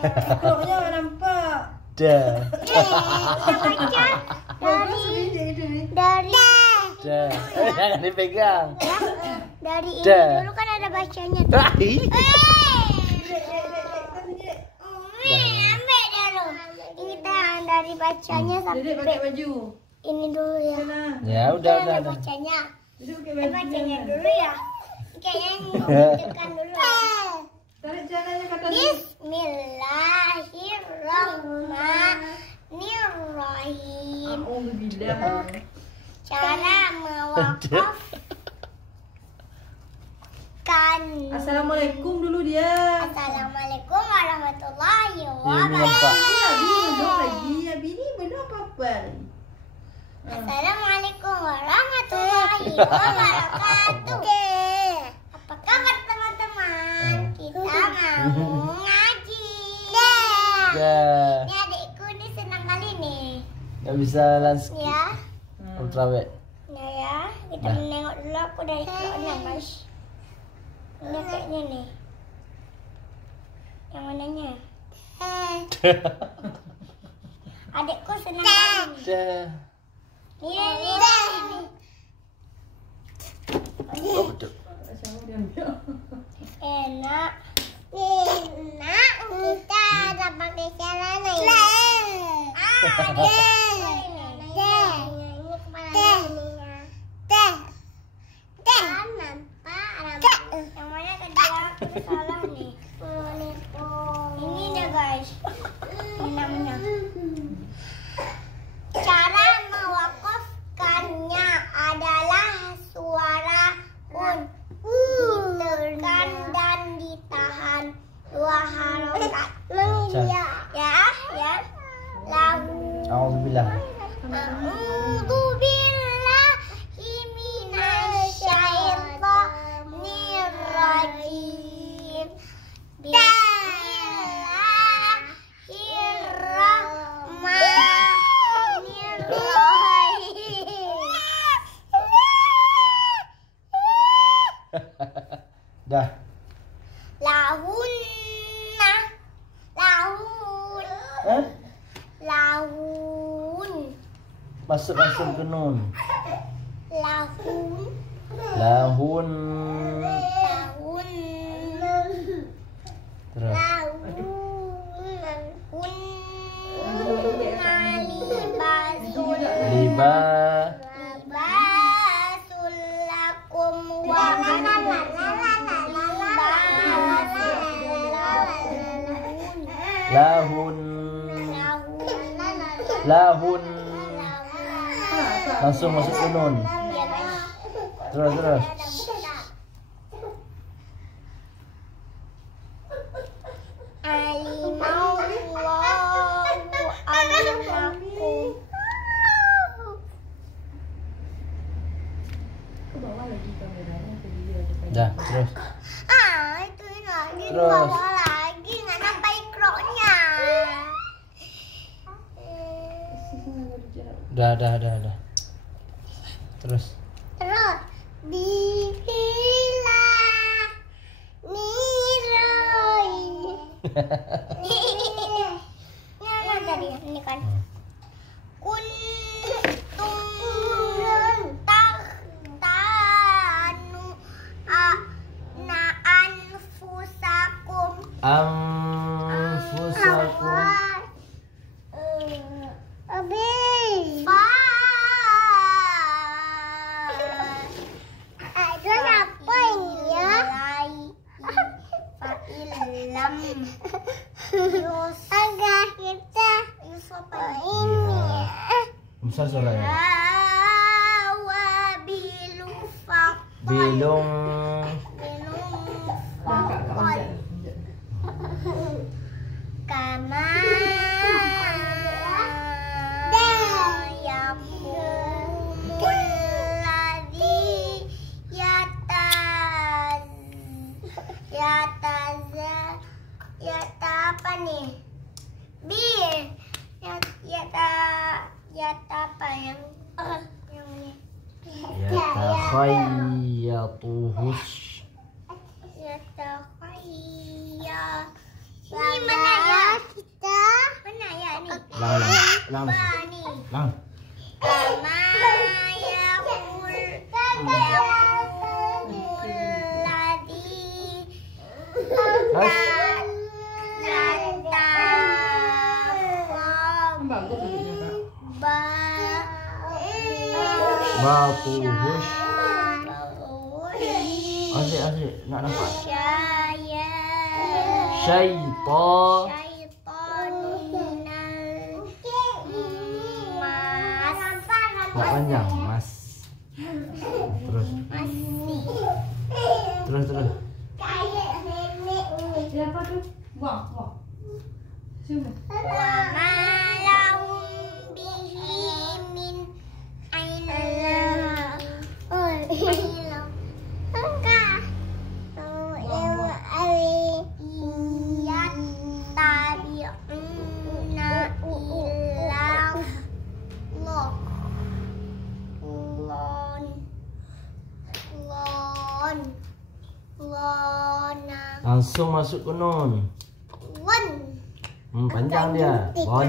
Ikroknya nggak nampak. Da. Dari Da. Jangan dipegang. dari ini Da. dulu kan ada bacanya. Ambil dulu. Ini tahan dari bacanya Dedek pakai sampai baju. ini dulu ya. Sana. Ya udah Ada udah. bacanya. Dedek pakai Bacanya baju. dulu ya. Kayaknya tekan dulu. Tarik jalannya kata dia. Bismillahirrahmanirrahim. Oh, bilang. Cara mewakafkan. Assalamualaikum dulu dia. Assalamualaikum warahmatullahi Iya, wabarakatuh. Ya, Abi bedok lagi. Abi ini bedok apa-apa. Assalamualaikum warahmatullahi wabarakatuh. Apa kabar teman-teman? Kita mau ngaji. Da. Ini adikku nih senang kali nih. Gak bisa landscape. Ya, Ultrawide. ya. Kita Nah. menengok dulu aku dari Ikroknya, guys. Ini kayaknya nih. Yang mananya? Adikku senang kali nih. Da. Ini. Oh, betul. Enak. Enak. Kita ada pakai celana ya. Yang mana tadi aku salah nih. Ini deh guys. Ini namanya. Cara mewakafkannya adalah suara un ditekan dan ditahan 2 harokat. Ya, ya. Lahu. Alhamdulillah. A'udzu billahi minasyaitonir rajim. Bismillahirrahmanirrahim. Dah. Lahunna. Lahun. Hah? Lahun. Masuk ke nun. Lahun. Lahun. Lahun. Terus. Liba. Libasul lakum wa Lahun. Lahun. Langsung masuk ke nun. Terus terus. Dah, terus. Itu lagi Terus. bawa lagi nggak nampak ikroknya. Dah. Terus. Terus bismillah niroi. Ini apa tadi? Ini kan. Kuntum tahtanu anfusakum. Anfusakum. Itu apa ini ya? Fa'ilam agak kita ini Besar suaranya. wabilu fakol Bilung. kama yakumul ladzi yata apa nih? Yata apa yang ini? Yatakhayyatuhus. Yata khayya. Ini mana ya? Lang. Bani. Lang. Kama yakul ladzi Bagus bunyinya, Kak. Bapuhush. Asli nak nampak. Syaitan. Nggak panjang, Mas. Terus. Siapa tuh? Wah. Coba. Langsung masuk ke nun. Panjang dia. Bon.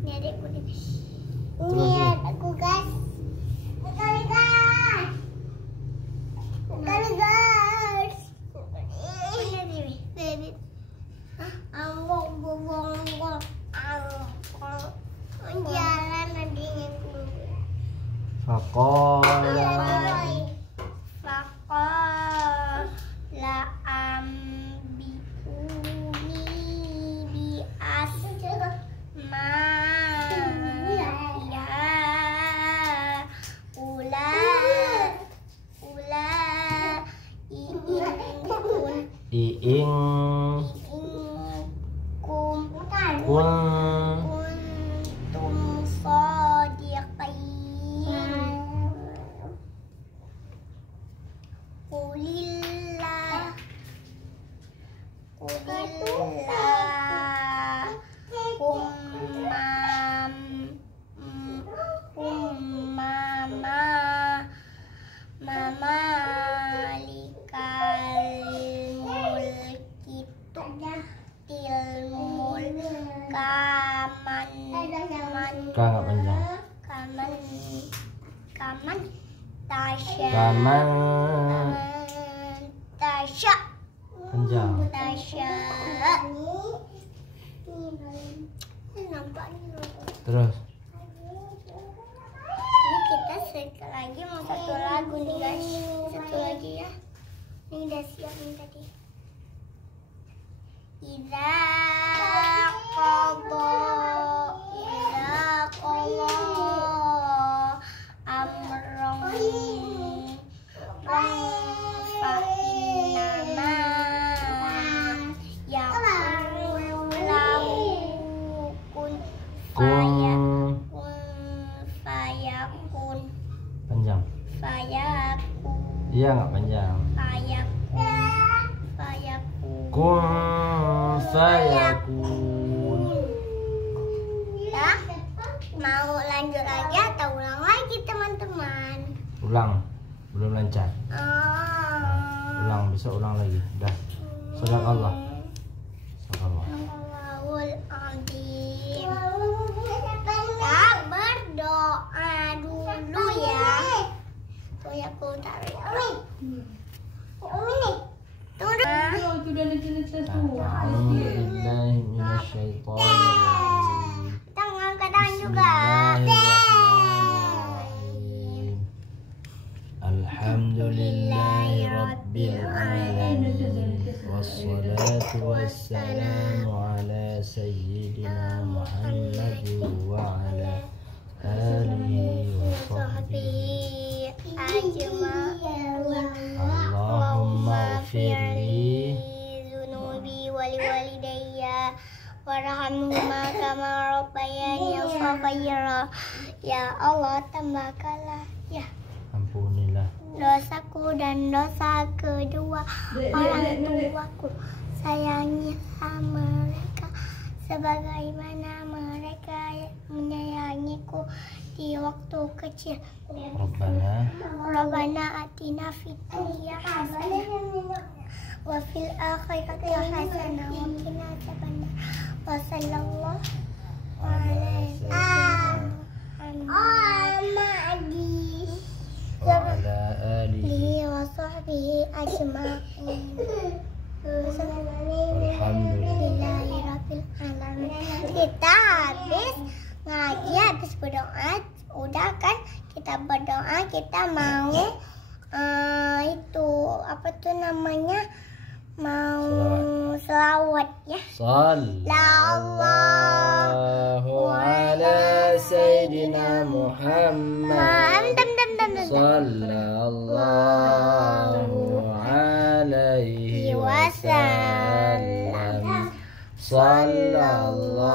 Ini adikku nih guys. Terus, Ini terus. adikku guys. Sekali guys. Bener nih, baby. Jalan adiknya dulu. Faqala. La ambiuni bi asma ya ula Iing kuntum sadiqin Kulillah Mamalikal mulki tilmul kaman Nggak panjang. kaman tasya Kaman tasya panjang. tasya nampak nih. Terus. Ini kita sekali lagi mau satu lagu nih guys. Satu lagi ya. Ini udah siap nih tadi. Idza qadha amran fa innama yaqulu lahu kun Kun fayakun panjang. Iya nggak panjang. Kun fayakun. Ya, mau lanjut lagi atau ulang lagi teman-teman? Ulang. Belum lancar. Ulang, bisa ulang lagi. Dah. Sadaqallah. Sadaqallah. Allahul azim. Kita berdoa dulu ya. Tuh ya aku taruh. Tunggu. Oh, itu udah netes semua. A'udzubillahi minasyaitonirrajim. Kita ngangkat tangan juga. Bismillahirrahmanirrahim. Alhamdulillahi rabbil alamin. Wassalatu wassalamu ala sayyidina Muhammadin wa ala alihi wa sahbihi ajma'in. Allahumma firli Zunubi wali walidayya warhamhuma kama rabbayani shaghira. Ya Allah, tambahkanlah ya ampunilah dosaku dan dosa kedua orang tuaku. Sayangilah mereka sebagaimana mereka menyayangiku di waktu kecil. Rabbana atina fid dunya hasanah wa fil akhirati hasanah wa qina adzabannar. Wa sallallahu alaihi wa ala alihi wa sahbihi ajma'in. Alhamdulillahirabbil alamin. Kita habis ngaji, habis berdoa, udah kan kita berdoa, kita mau itu apa tuh namanya, mau selawat ya. Sallallahu ala sayyidina Muhammad. Sallallahu alaihi wasallam. Sallallahu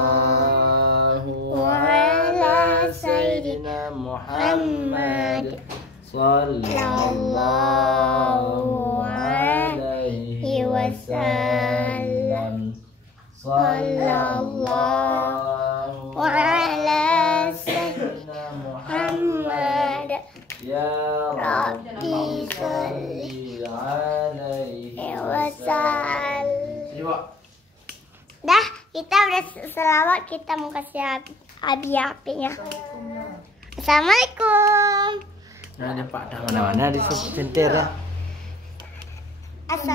ala sayyidina Muhammad. Sallallahu alaihi wasallam. Sallallahu ala sayyidina Muhammad. Ya Rabbi salli alaihi wasallam. Dah, kita udah selawat, kita mau kasih api-apinya. Assalamualaikum. Nah, ada Pak dah mana-mana di sentir ya.